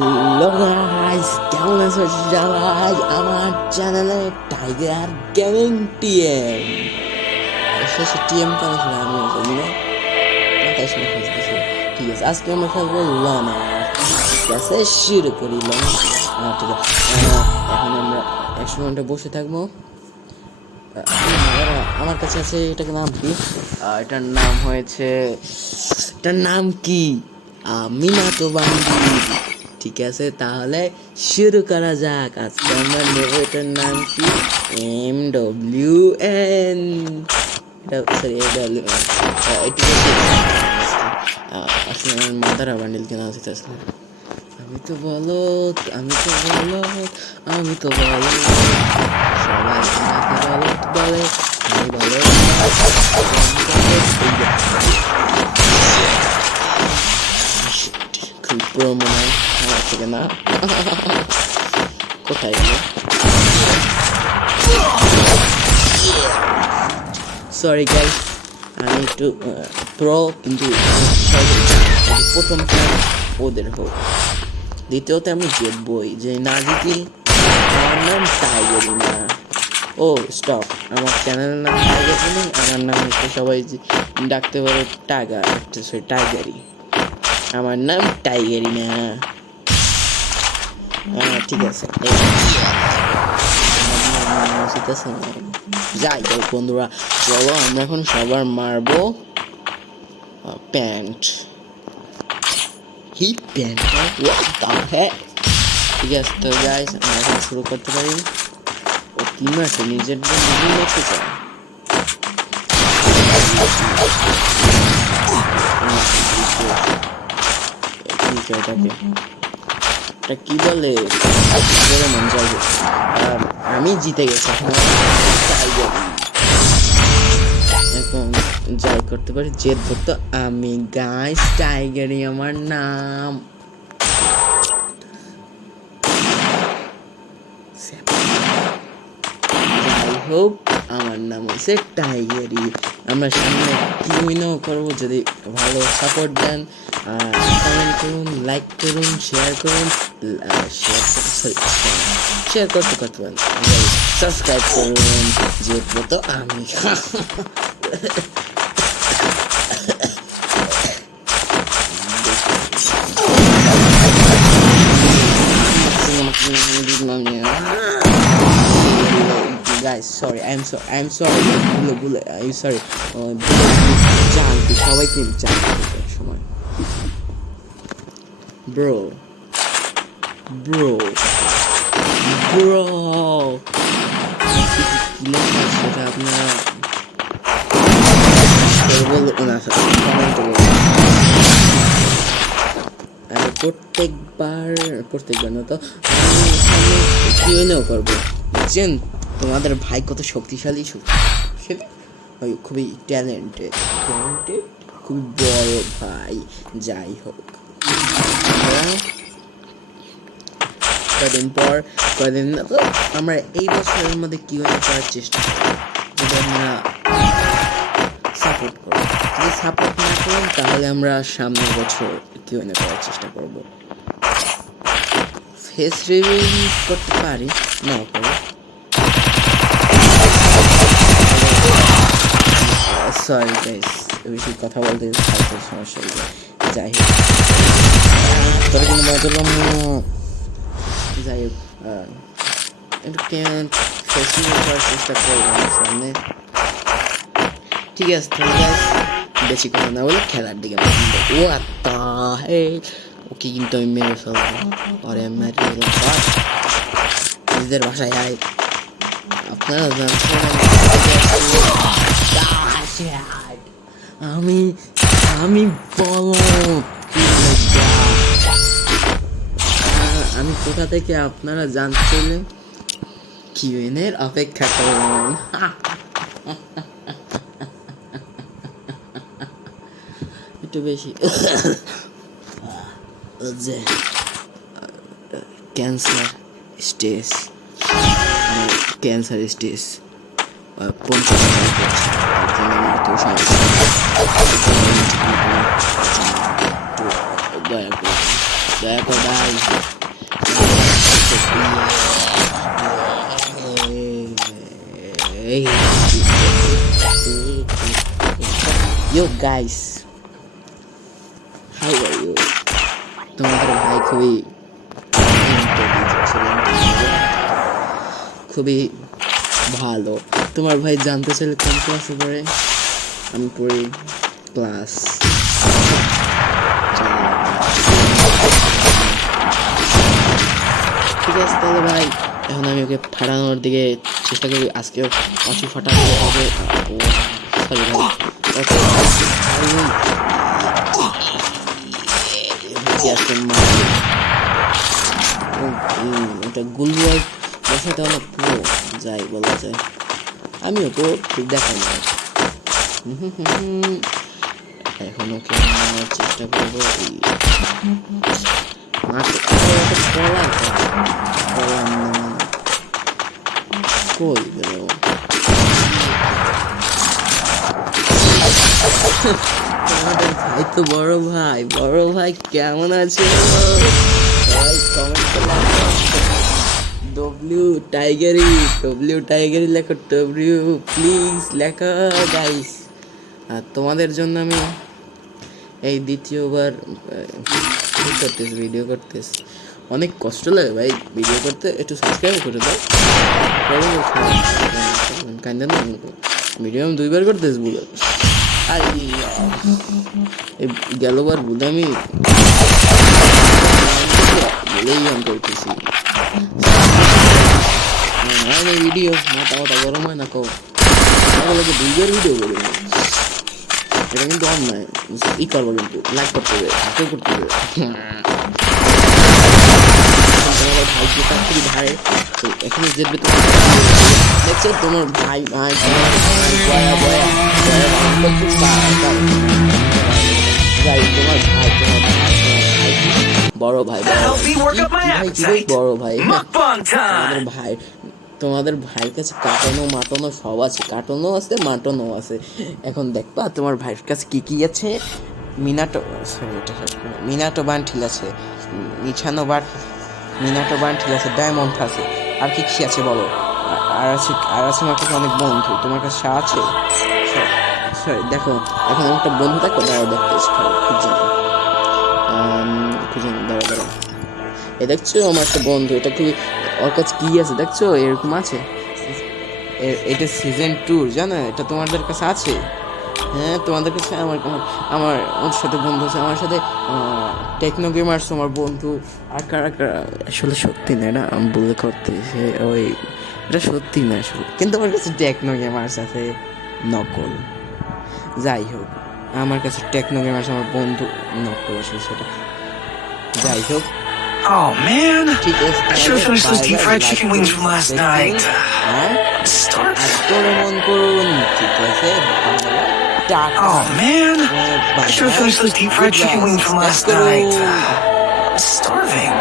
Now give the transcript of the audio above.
Hello guys, কেমন আছো সবাই? আমার চ্যানেলে টাইগার গেমিং টিএম শেষে টিএম কেন ছিল আমি জানি না, মাথায় শুনে খুঁজতেছি। ঠিক আছে, আজকে আমরা খেলবো লনা। ঠিক আছে, শুরু করি লনা। ঠিক আছে, এখন আমরা 100 মিনিটে বসে থাকবো। আমার কাছে আছে, এটাকে নাম কি? এটার নাম হয়েছে, এটার নাম কি? আমি না তো বান্দি। ঠিক আছে, তাহলে শুরু করা যাক। আজকে আমরা নেব, এটার নাম কি? MWN। Sorry, AWN। আসলে আমার মাদারা বান্ডিল কেনা উচিত আসলে। আমি তো বলো, আমি তো বলো, আমি তো বলো, সবাই আমাকে বলো বলে, আমি বলো খুব পুরো মনে হয় আমার থেকে না। কোথায় গেল? সরি গাইস, আমি একটু প্রো, কিন্তু প্রথম ওদের হোক, দ্বিতীয়তে আমি জিতবই। যে না জিতি আমার নাম টাইগারই না। ও স্টপ, আমার চ্যানেলের নাম টাইগারই নেই, আমার নাম হচ্ছে সবাই ডাকতে পারে টাইগার, সরি টাইগারই। আমার নাম টাইগারই না। ঠিক আছে, যাই হোক বন্ধুরা, চলো আমরা এখন সবার মারবো প্যান্ট। ঠিক আছে, তো গাইস আমরা এখন শুরু করতে পারি। ও কি মারছে, নিজের নিজেই মারতে চায়। এটা কি বলে মন যাবে। আমি জিতে গেছি, এখন যাই করতে পারি, জেতবো তো আমি। গাইস টাইগারই আমার নাম। যাই হোক, আমার নাম হচ্ছে টাইগারই। আমরা সামনে কি উইনও করবো, যদি ভালো সাপোর্ট দেন। কমেন্ট করুন, লাইক করুন, শেয়ার করুন, শেয়ার করতে পারেন, সাবস্ক্রাইব করুন। জিতবো তো আমি। Guys, sorry, I'm sorry, I'm sorry. জানতে সবাইকে জানতে সময় bro সেটা আপনারা বলুন, প্রত্যেকবার না তো কিউএনও করবো, বুঝছেন? তোমাদের ভাই কত শক্তিশালী, সেটা খুবই ট্যালেন্টেড, খুবই বড় ভাই। যাই হোক, কয়দিন আমরা এই বছরের মধ্যে কিউএনএ করার চেষ্টা করি, যদি আমরা সাপোর্ট করি। যদি সাপোর্ট না করেন তাহলে আমরা সামনের বছর কিউএনএ করার চেষ্টা করব। ফেস রিভিল করতে পারি, না করে। সরি গাইস, বেশি কথা বলতে সমস্যা হয়ে যায়। যাই হোক, তোরা কিন্তু মজা যাই হোক, একটু ফেস্টিভ্যাল করার চেষ্টা করবো সামনে। ঠিক আছে, বেশি কথা না বলে খেলার দিকে। ও আত্মা, ওকে কিন্তু আমি মেরে ফেলবো। পরে আমি নিজেদের বাসায় আয়, আপনারা জানছেন আমি আমি কোথা থেকে, আপনারা জানতে চাইলে কিউএনএর অপেক্ষা করুন। একটু বেশি যে ক্যান্সার স্টেজ 50 দয়া করে ভাই। Guys, how are you? তোমাদের ভাই খুবই ভালো। তোমার ভাই জানতে চাইলে কোন ক্লাসে পড়ে? আমি পড়ি ক্লাস। ঠিক আছে তাহলে ভাই, এখন আমি ওকে ফাটানোর দিকে চেষ্টা করি। আজকেও অচু ফাটানো হবে। সরি ভাই, ওটা গুলবুয়ার বসাতে অনেক পুরো যাই বলা যায়। আমিও তো ঠিক দেখাই না। এখন ওকে চেষ্টা করবো কই গেল? তোমাদের ভাই তো বড় ভাই কেমন আছে? ডব্লিউ টাইগারি লেখো, ডব্লিউ প্লিজ লেখো গাইস। আর তোমাদের জন্য আমি এই দ্বিতীয়বার ভিডিও করতেছি। অনেক কষ্ট লাগে ভাই ভিডিও করতে। একটু সাবস্ক্রাইব করে দাও। কান্দে না, ভিডিও আমি 2বার করতেছি বলে। গেলবার বুঝে আমি বলেই আমি করতেছি ভিডিও। মাথা গরম হয় না কো, 2বার ভিডিও করি। এটা কিন্তু অন্যায়। ই করবো, কিন্তু লাইক করতে হবে, হাতে করতে হবে। ভাই এখানে যেতে দেখছো তোমার ভাই বড় ভাই তোমাদের ভাইয়ের কাছে কাটানো মাটানো সব আছে। কাটানো আছে, মাটানো আছে। এখন দেখবা তোমার ভাইয়ের কাছে কি আছে। মিনাটো বান্টিল আছে, মিনাটো বান্টিল আছে, ডায়মন্ড আছে। আর কি আছে বলো? আর আছে আমার কাছে অনেক বন্ধু। তোমার কাছে আছে? সরি দেখো, এখন একটা বন্ধু দেখো, দাঁড়াও দেখতেছি, খুঁজে দাঁড়াও। এ দেখছো আমার একটা বন্ধু, এটা খুবই, ওর কাছে কি আছে দেখছো? এরকম আছে। এটা সিজন 2 জানো? এটা তোমাদের কাছে আছে? হ্যাঁ তোমাদের কাছে। আমার ওর সাথে বন্ধু আছে, আমার সাথে টেকনো গেমার্স আমার বন্ধু। আর কারা আসলে সত্যি না, এটা আমি বলে করতেছি। এটা সত্যি না আসলে, কিন্তু আমার কাছে টেকনো গেমার্স আছে, নকল। যাই হোক, আমার কাছে টেকনো গেমার্স আমার বন্ধু, নকল আসলে সেটা। যাই হোক, oh man, I should have finished those deep fried chicken wings from last night. মন করুন, ঠিক আছে? Oh man, I should have finished those deep fried chicken wings from last night. I'm starving.